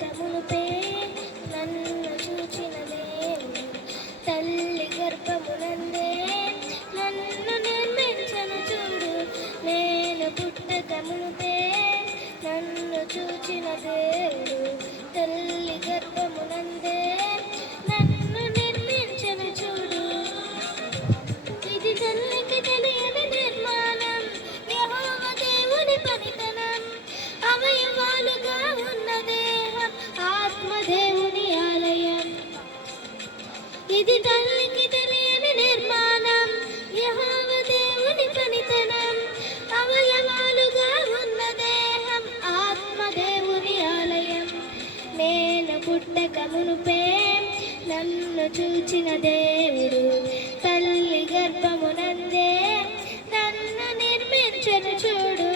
పుట్టకమునుపే నన్ను చూచిన దేవుడు తల్లి గర్భమునందే నన్ను నిర్మించను చూడు. నేను పుట్టకమునుపే నన్ను చూచిన దేవుడు తల్లి గర్భమునందే నన్ను నిర్మించను చూడు. ఇది తల్లికి తెలియని నిర్మాణం, యెహోవా దేవుని పనితనం. అవయవాలుగా ఉన్న దేహం ఆత్మదేవుని ఆలయం. ఇది తల్లికి తెలియని నిర్మాణం, యెహోవా దేవుని పనితనం. అవయవాలుగా ఉన్న దేహం ఆత్మదేవుని ఆలయం. నేను పుట్టకమునుపే నన్ను చూచిన దేవుడు తల్లి గర్భమునందే నన్ను నిర్మించను చూడు.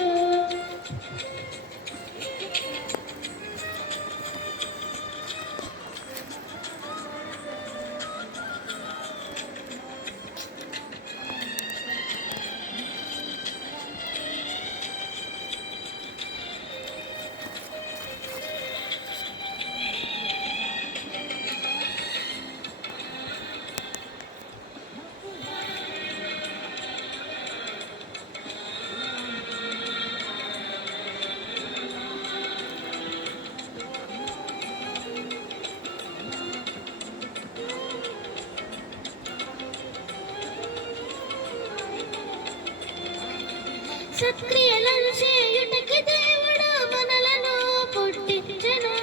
సత్క్రియలను చేయుటకి దేవుడు మనలను పుట్టించెను.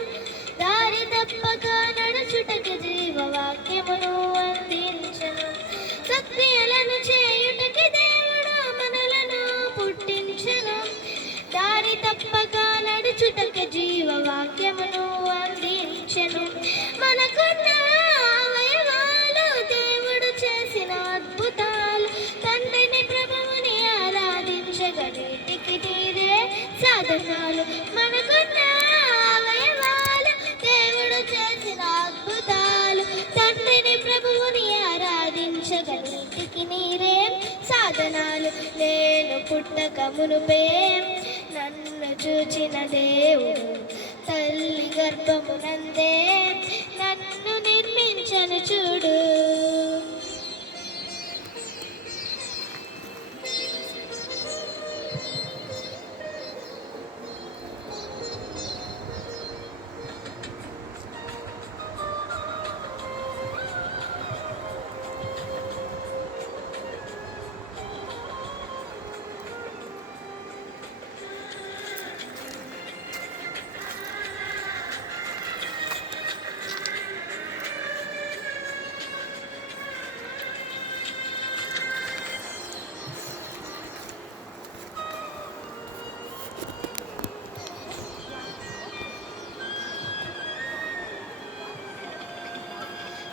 దారి తప్పక నడుచుటకి జీవవాక్యమును అందించెను. సత్క్రియలను చేయుటకి దేవుడు మనలను పుట్టించెను. దారి తప్పక నడుచుటకి జీవవాక్యమును అందించెను. మనకున్న అవయవాలు దేవుడు చేసిన అద్భుతాలు. తండ్రిని ప్రభువుని ఆరాధించగలిగిటికి తీరే సాధనాలు. మనకున్న అవయవాలు దేవుడు చేసిన అద్భుతాలు. తండ్రిని ప్రభువుని ఆరాధించగలిగిటికి నీరే సాధనాలు. నేను పుట్టకమునుపే నన్ను చూచిన దేవుడు తల్లి గర్భమునందే నన్ను నిర్మించను చూడు.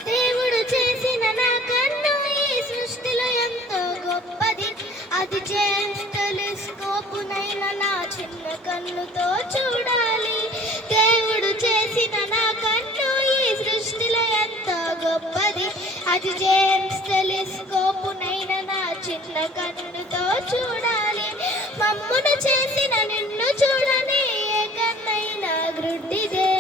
దేవుడు చేసిన నా కన్ను ఈ సృష్టిలో ఎంతో గొప్పది. అది జేమ్స్ టెలిస్కోపునైనా నా చిన్న కన్నుతో చూడాలి. దేవుడు చేసిన నా కన్ను ఈ సృష్టిలో ఎంతో గొప్పది. అది జేమ్స్ టెలిస్కోపునైనా నా చిన్న కన్నుతో చూడాలి. మమ్మును చేసిన నిన్ను చూడని ఏ కన్నైనా గ్రుడ్డిదే.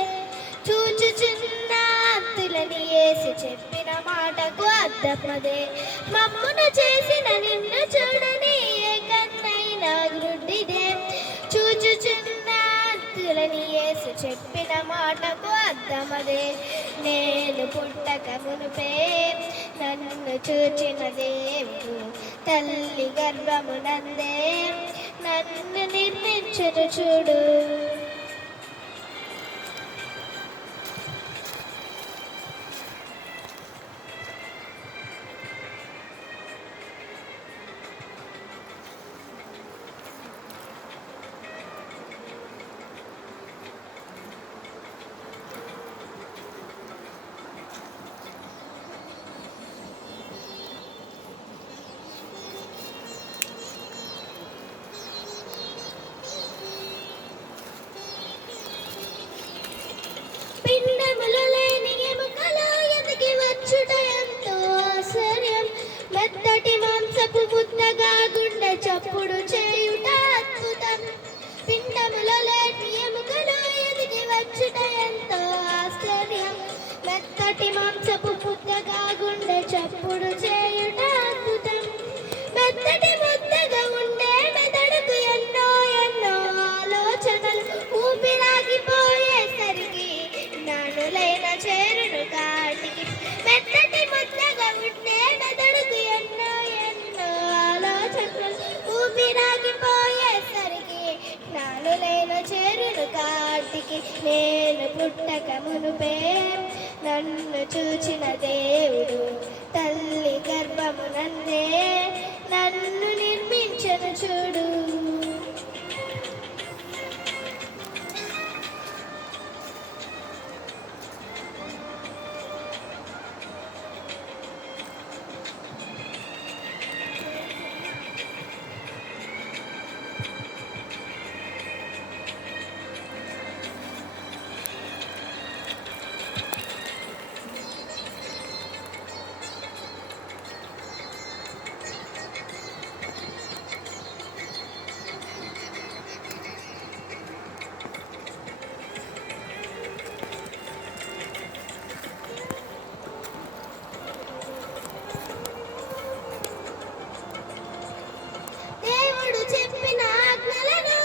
చూచుచున్న అత్తులని యేసు చెప్పిన మాటకు అర్థమదే. మమ్మును చేసిన నిన్ను చూడని ఏ కన్నైనా గ్రుడ్డిదే. చూచుచున్న అత్తులని యేసు చెప్పిన మాటకు అర్థమదే. నేను పుట్టకమునుపే నన్ను చూచిన దేవుడు తల్లి గర్భమునందే నన్ను నిర్మించను చూడు. నేను పుట్టక మునుపే నన్ను చూచిన దేవుడు తల్లి గర్భమునందే నన్ను నిర్మించను చూడు. దేవుడు చెప్పిన ఆజ్ఞలను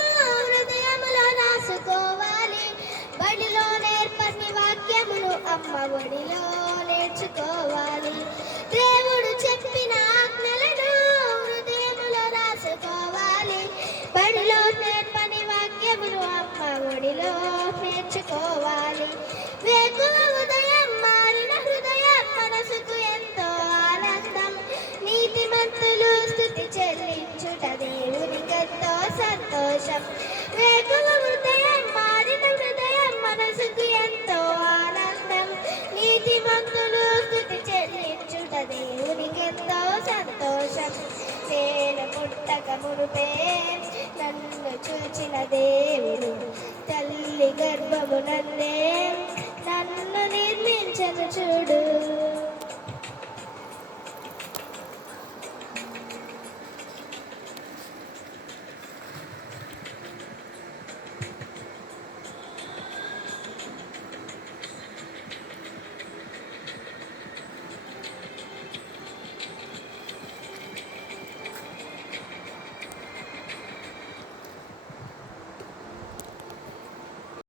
హృదయములో రాసుకోవాలి. బడిలో నేర్పని వాక్యమును అమ్మ ఒడిలో నేర్చుకోవాలి. దేవుడు చెప్పిన ఆజ్ఞలను హృదయములో రాసుకోవాలి. బడిలో నేర్పని వాక్యమును అమ్మ ఒడిలో నేర్చుకోవాలి. వేకువ ఉదయం మారిన హృదయం మనసుకు ఎంతో ఆనందం. నీతిమంతులు స్తుతి చెల్లించుట దేవునికెంతో సంతోషం. వేకువ ఉదయం మారిన హృదయం మనసుకు ఎంతో ఆనందం. నీతిమంతులు స్తుతి చెల్లించుట దేవునికెంతో సంతోషం. నేను పుట్టక మునుపే నన్ను చూచిన దేవుడు తల్లి గర్భమునందే నన్ను నిర్మించను చూడు.